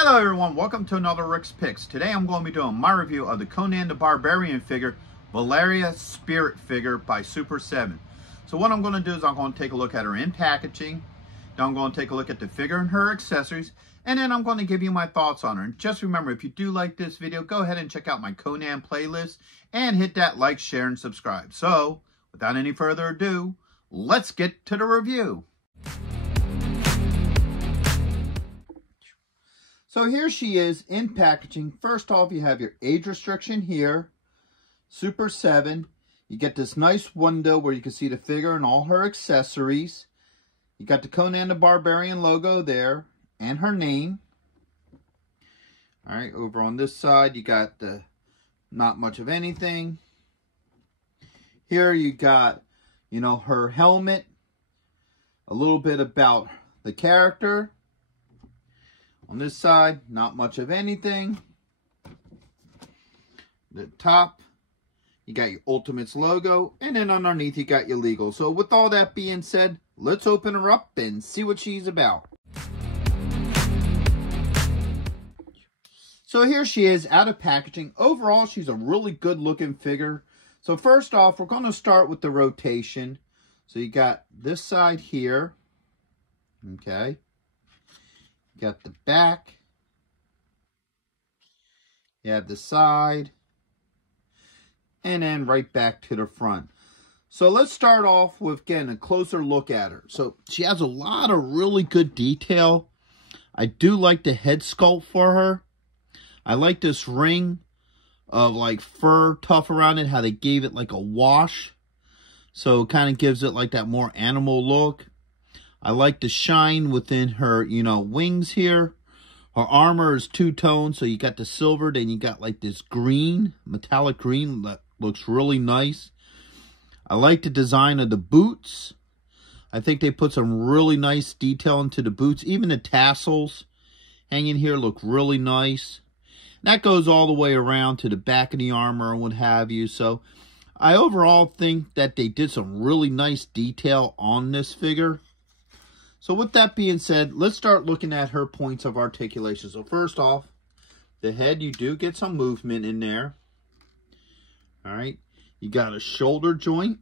Hello everyone, welcome to another Rick's Picks. Today I'm going to be doing my review of the Conan the Barbarian figure, Valeria Spirit figure by Super 7. So what I'm going to do is I'm going to take a look at her in packaging, then I'm going to take a look at the figure and her accessories, and then I'm going to give you my thoughts on her. And just remember, if you do like this video, go ahead and check out my Conan playlist and hit that like, share, and subscribe. So without any further ado, let's get to the review. So here she is in packaging. First off, you have your age restriction here, Super 7. You get this nice window where you can see the figure and all her accessories. You got the Conan the Barbarian logo there and her name. All right, over on this side, you got the not much of anything. Here you got, her helmet, a little bit about the character. On this side, not much of anything. The top, you got your Ultimates logo, and then underneath you got your legal. So with all that being said, let's open her up and see what she's about. So here she is out of packaging. Overall, she's a really good looking figure. So first off, we're going to start with the rotation. So you got this side here. Okay. Got the back, you have the side, and then right back to the front. So let's start off with getting a closer look at her. So she has a lot of really good detail. I do like the head sculpt for her. I like this ring of like fur tuff around it, how they gave it like a wash. So it kind of gives it like that more animal look. I like the shine within her, wings here. Her armor is two-tone, so you got the silver, then you got like this green, metallic green that looks really nice. I like the design of the boots. I think they put some really nice detail into the boots. Even the tassels hanging here look really nice. That goes all the way around to the back of the armor and what have you. So I overall think that they did some really nice detail on this figure. So with that being said, let's start looking at her points of articulation. So first off, the head, you do get some movement in there. All right. You got a shoulder joint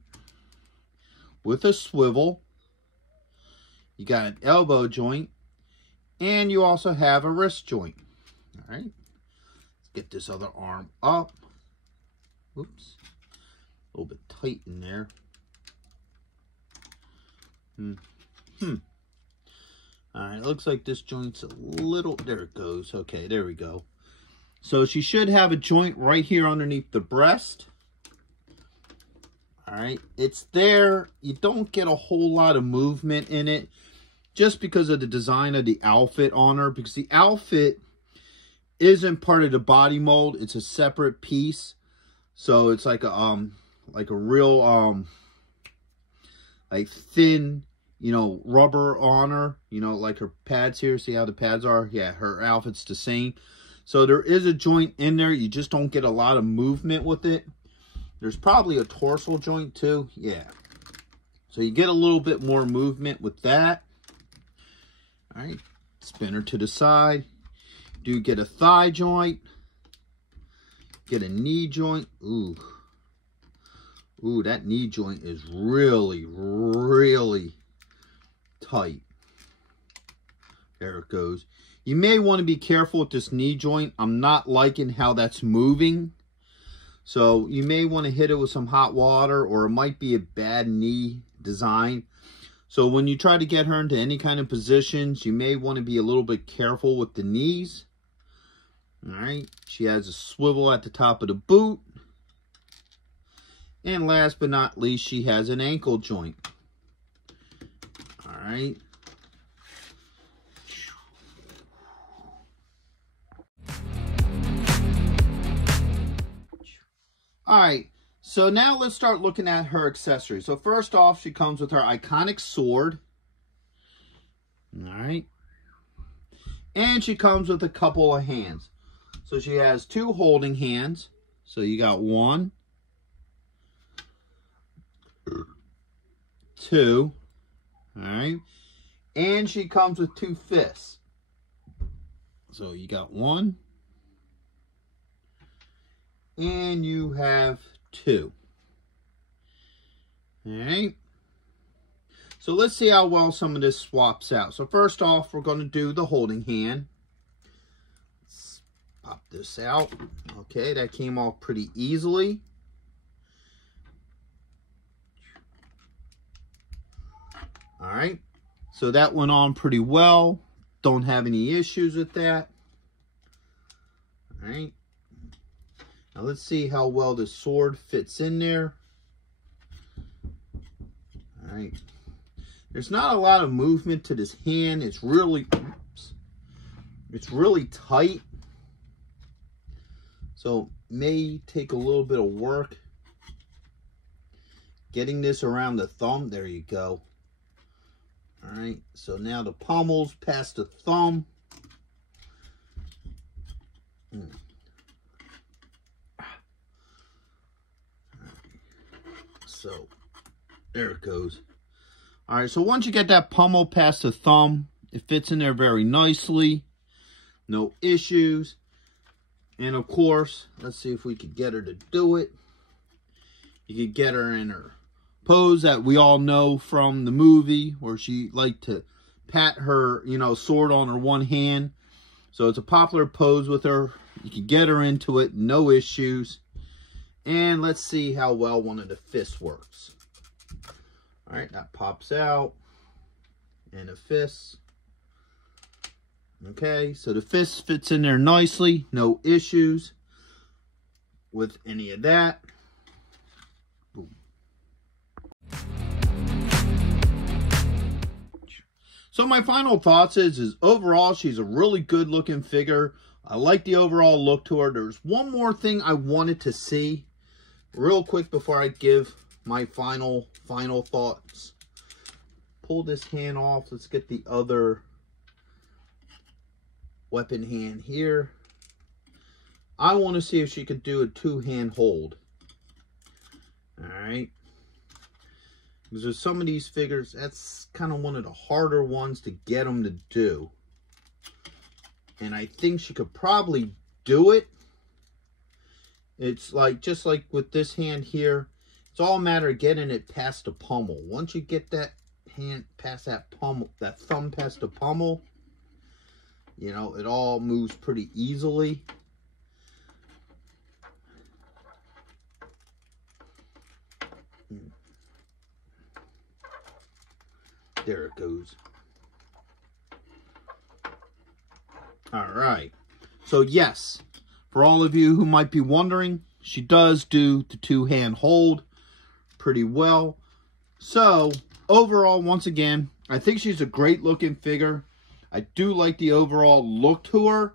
with a swivel. You got an elbow joint. And you also have a wrist joint. All right. Let's get this other arm up. Oops. A little bit tight in there. Alright, it looks like this joint's a little, there it goes. Okay, there we go. So she should have a joint right here underneath the breast. Alright, it's there. You don't get a whole lot of movement in it just because of the design of the outfit on her. Because the outfit isn't part of the body mold. It's a separate piece. So it's like a real, like thin, rubber on her, like her pads here. See how the pads are? Yeah, her outfit's the same. So there is a joint in there. You just don't get a lot of movement with it. There's probably a dorsal joint too. Yeah. So you get a little bit more movement with that. All right. Spin her to the side. Do get a thigh joint. Get a knee joint. Ooh. Ooh, that knee joint is really, really tight. There it goes. You may want to be careful with this knee joint. I'm not liking how that's moving. So you may want to hit it with some hot water, or it might be a bad knee design. So when you try to get her into any kind of positions, you may want to be a little bit careful with the knees. All right. She has a swivel at the top of the boot. And last but not least, she has an ankle joint. All right. All right. So now let's start looking at her accessories. So first off, she comes with her iconic sword. All right. And she comes with a couple of hands. So she has two holding hands. So you got one, two, all right, and she comes with two fists. So you got 1. And you have 2. Alright. So let's see how well some of this swaps out. So first off, we're going to do the holding hand. Let's pop this out. Okay, that came off pretty easily. Alright. So that went on pretty well. Don't have any issues with that. Alright. Now let's see how well the sword fits in there. Alright. There's not a lot of movement to this hand. It's really tight. So may take a little bit of work getting this around the thumb. There you go. Alright, so now the pommel's past the thumb. So there it goes. Alright, so once you get that pommel past the thumb, it fits in there very nicely. No issues. And of course, let's see if we could get her to do it. You could get her in her pose that we all know from the movie, where she liked to pat her, sword on her one hand. So it's a popular pose with her. You can get her into it, no issues. And let's see how well one of the fists works. All right, that pops out. And the fist. Okay, so the fist fits in there nicely. No issues with any of that. Boom. So my final thoughts is overall, she's a really good looking figure. I like the overall look to her. There's one more thing I wanted to see real quick before I give my final thoughts. Pull this hand off. Let's get the other weapon hand here. I want to see if she could do a 2-hand hold. Alright. Because there's some of these figures, that's kind of one of the harder ones to get them to do. And I think she could probably do it. It's like, just like with this hand here, it's all a matter of getting it past the pommel. Once you get that hand past that pommel, that thumb past the pommel, it all moves pretty easily. There it goes. All right. So yes, for all of you who might be wondering, she does do the 2-hand hold pretty well. So overall, once again, I think she's a great looking figure. I do like the overall look to her.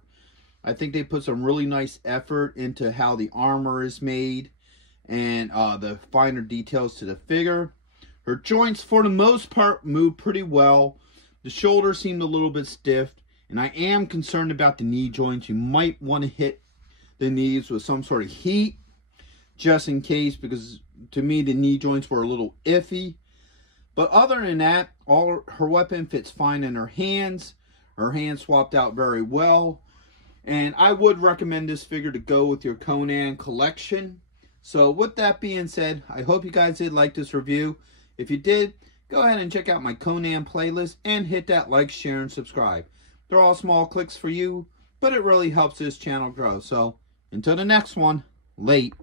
I think they put some really nice effort into how the armor is made and the finer details to the figure. Her joints, for the most part, move pretty well. The shoulders seemed a little bit stiff, and I am concerned about the knee joints. You might want to hit the knees with some sort of heat, just in case, because to me, the knee joints were a little iffy. But other than that, all her weapon fits fine in her hands. Her hands swapped out very well. And I would recommend this figure to go with your Conan collection. So with that being said, I hope you guys did like this review. If you did, go ahead and check out my Conan playlist and hit that like, share, and subscribe. They're all small clicks for you, but it really helps this channel grow. So until the next one, late.